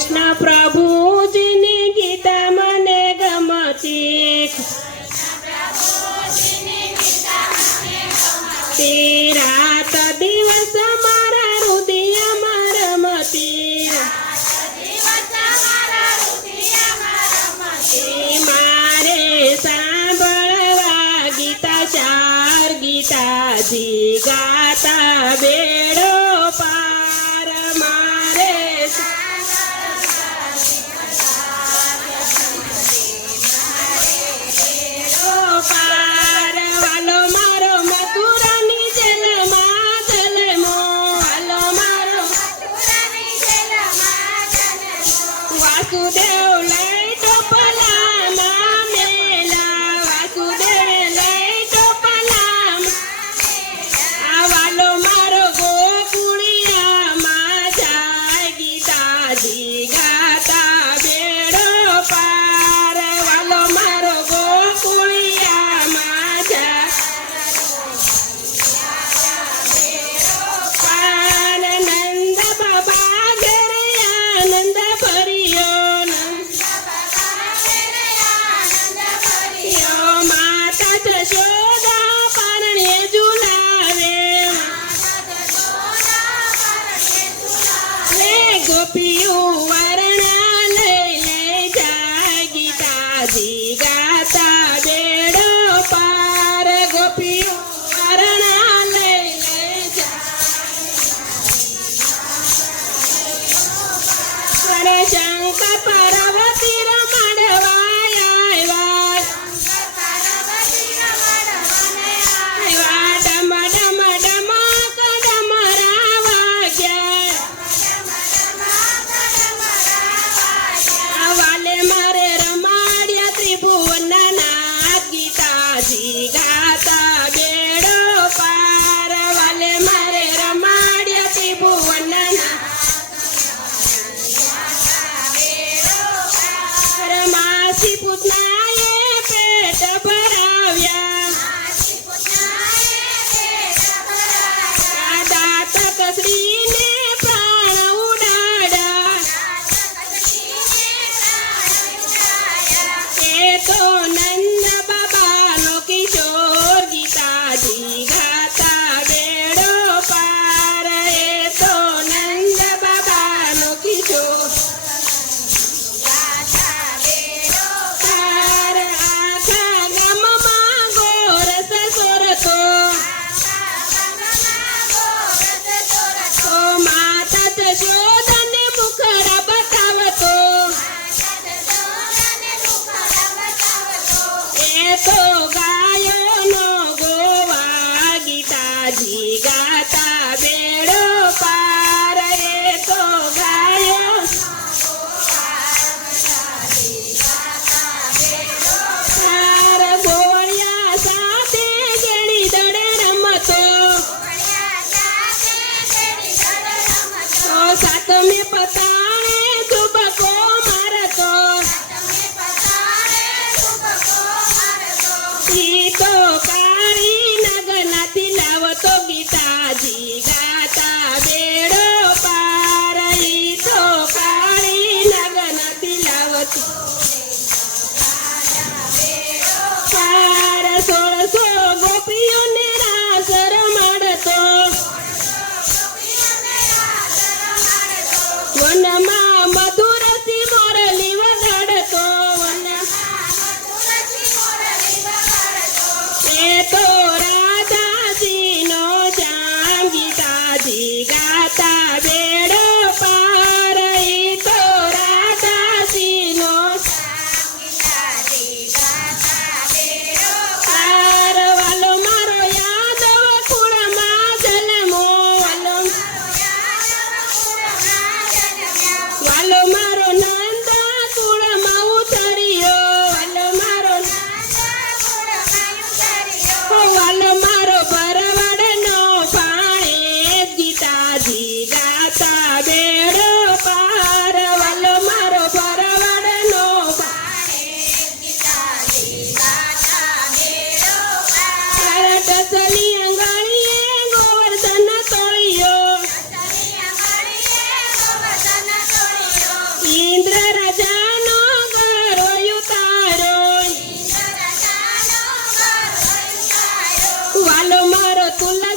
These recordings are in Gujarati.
કૃષ્ણ પ્રભુજીની ગીતા મને ગમતી તે રાત દિવસ મારા હૃદયમાં રમતી મારે સાંભળવા ગીતા ચાર ગીતાજી ગાતા બેડો પાર મારે પાર વાલો મારો મથુરાની જેલમાં જન્મો વાલો મારો વાસુદેવ લઈ ટોપલામાં મેલા વાસુદેવ લઈ ટોપલામાં આ વાલો મારો ગોકુળિયામાં જાય ગીતાજી ગાતા બેડો પાર વાલો મારો ગોકુળિયામાં જાય પાર નંદ બાબા ઘરે આનંદ ભર્યો માતા જશોદા પારણે ઝુલાવે લે ગોપીઓ વરણા લઈ લઈ જાય ગીતાજી ગાતા બેડો પાર ગોપીઓ વરણા લઈ લઈ જાય શંકર પાર્વતી રમાડવા આવ્યા ડમ ડમ ડમ કદમરા વાગ્યા વાલે મારે રમાડ્યા ત્રિભુવનના ગીતાજી ગાતા બેડો પાર વાલે મારે રમાડ્યા ત્રિભુવનના માસી પૂતનાએ પેટ ભરાવ્યા દાંત કસરીને પ્રાણ ઉડાડ્યા એ તો નંદ બાબાનો કિશોર ગીતાજી ગાતા બેડો પાર એ તો નંદ બાબાનો કિશોર તાર આખા ગામમાં ગોરસ સોરતો માતા જશોદાને મુખડા બતાવતો એ તો ગાયોનો ગોવા ગીતાજી ગાતા બેડો પાર એ તો ગાયો તાર ગોળિયા સાથે ગેડી દડે રમતો સાતમે પતાણે ઝુબકો મારતો ઈ તો કાળી નગનાથી લાવતો ગીતાજી ગાતા બેડો પાર ઈ તો કાળી નગનાથી લાવતો પાર 1600 ગોપીઓને રાસ રમાડતો વનમાં મધુરસી મોરલી વગાડતો એ તો રાધાજીનો શ્યામ ગીતાજી ગાતા બેડો પાર એ તો રાધાજીનો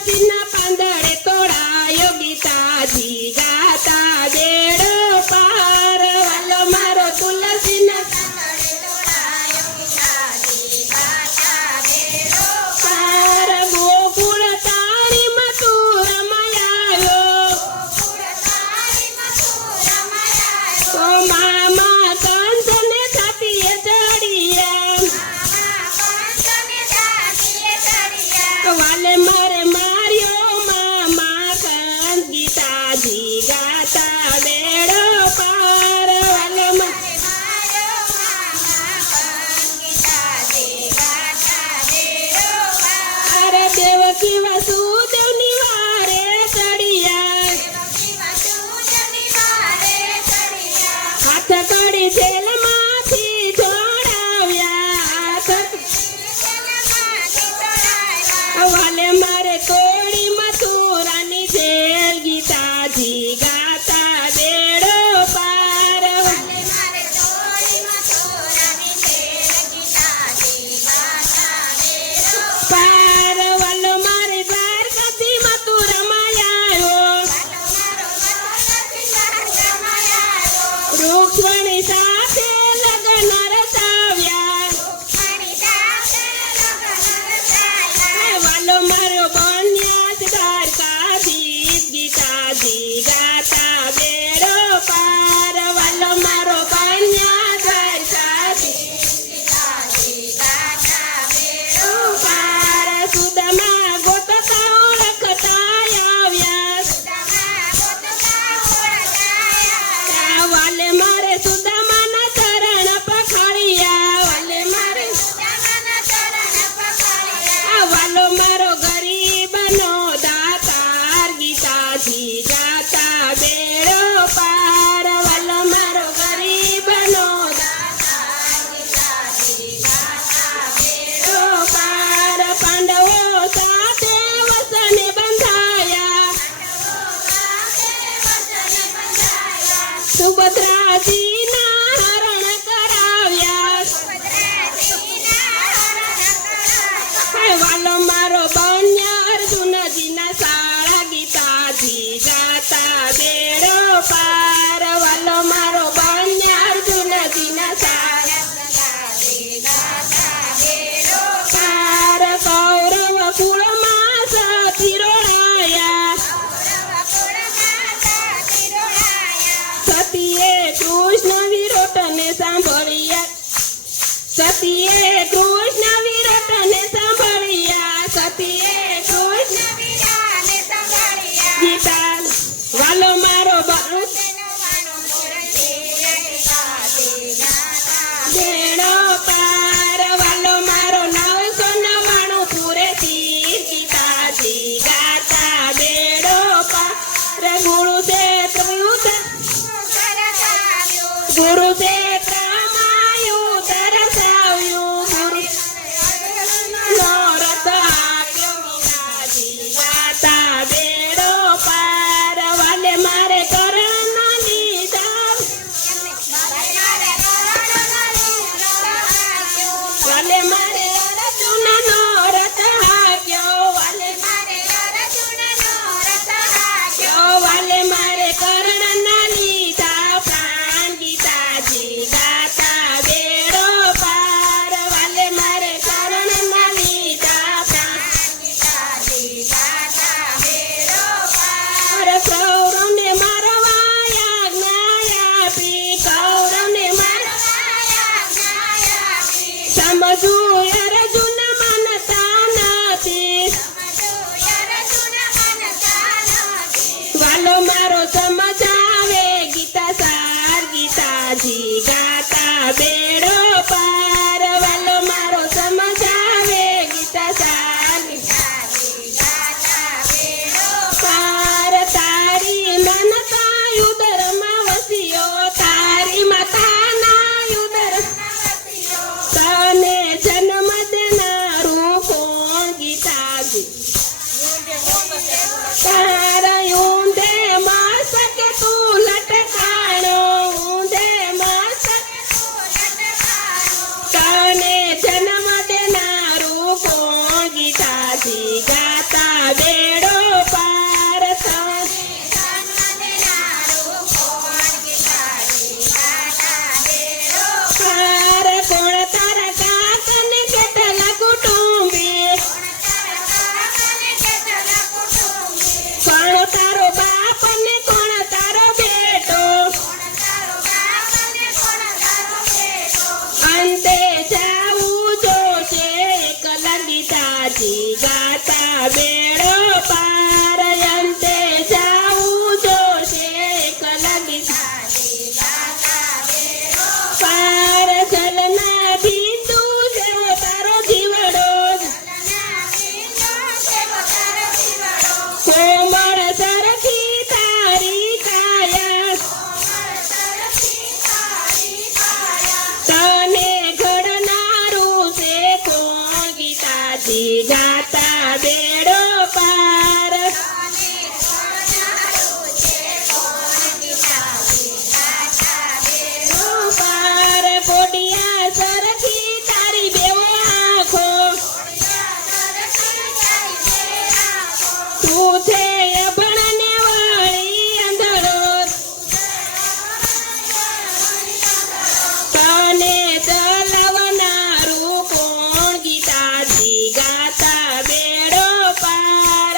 તુલસીના પાંદડે તોડાયો ગીતાજી ગાતા બેડો પાર વાલો મારો તુલસીના પાર ગોકુળ તારી મથુર માયાયો તો મામા કંસને છાતીએ ચડિયા વાલે મારે માર્યો મામા કંસ ગીતાજી ગાતા બેડો પાર વાલે અરે દેવકી વસુદેવની વારે ચડિયા હાથ કડી જેલમાંથી છોડાવ્યા હાથ વાલે મારે ગીતાજી ગાતા બેડો પાર પાર કોડિયા સરખી તારી બેવો આંખો તું છે અભણને વાળી અંધળો તને ચલાવનારું કોણ ગીતાજી ગાતા બેડો પાર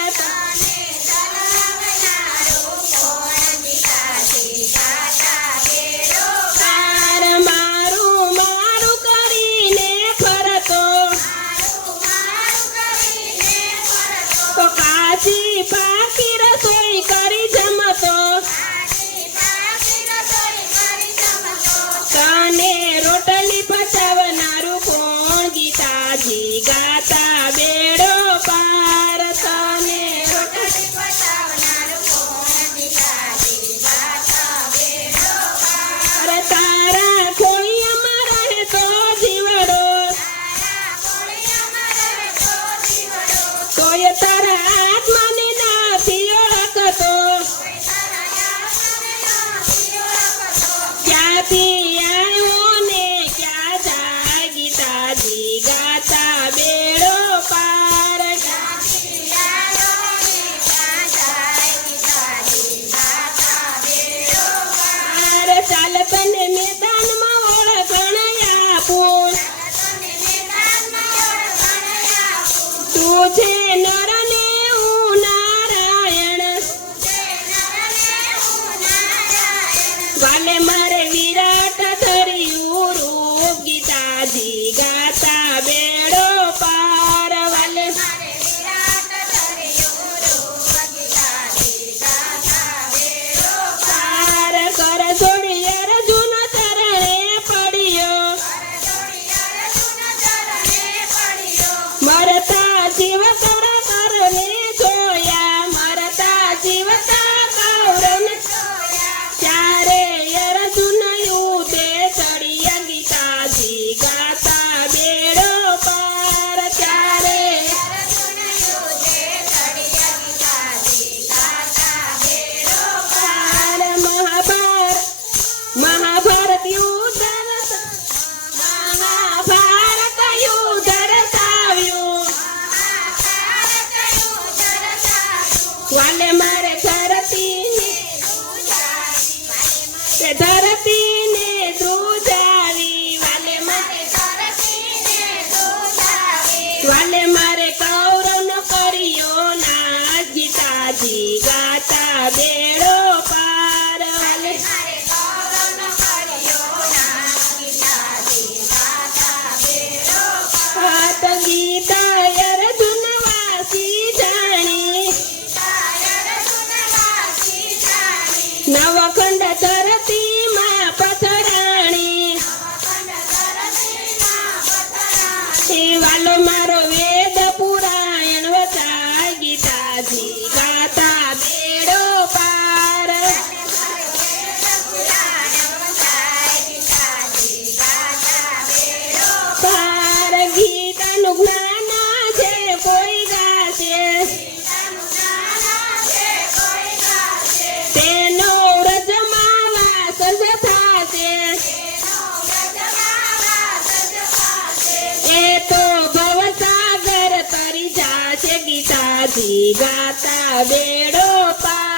પાર મારું મારું કરીને ફરતો તો કાચી પાકી રસોઈ કરી જમતો તને રોટલી પચાવનારું કોણ ગીતાજી ગાતા બેડો પાર તને રોટલી પાર તારા ખોળિયામાં રહેતો જીવડો તોય તારા આત્માને નથી ઓળખતો ક્યાંથી આવ્યો ને ક્યાં જાય ગીતાજી ગાતા બેડો પાર પાર ચાલ તને મેદાનમાં ઓળખણ આપું તું છે નર ને હું નારાયણ વાલે મારે વિરાટ ધર્યું રૂપ ગીતાજી ગાતા બેડો પાર વાલે પાર કર છોડી અર્જુન ચરણે પડ્યો મરતા જીવતા કરને જોયા મરતા જીવતા કૌરવને ચારે અર્જુન યુધે ચડ્યા ગીતાજી ગાતા બેડો પાર ચારે પાર મહાભારત યુદ્ધ મહાભારત યુદ્ધ રચાવ્યું વાલે મારે ધરતીને ધ્રુજાવી વાલે મારે કૌરવનો કર્યો નાશ ગીતાજી ગાતા બેડો પાર વાલે હાથ ગીતા અર્જુન વાસી જાણી નવખંડ ધરતીમાં પથરાણી એ વાલો મારો વેદ પુરાણ વચાય ગીતાજી ગાતા બેડો પાર પાર ગીતાનું જ્ઞાન છે કોઈ ગાશે તેનો વ્રજમાં વાસ જ થાશે એ તો ભવસાગર તરી જાશે ગીતાજી ગાતા બેડો પાર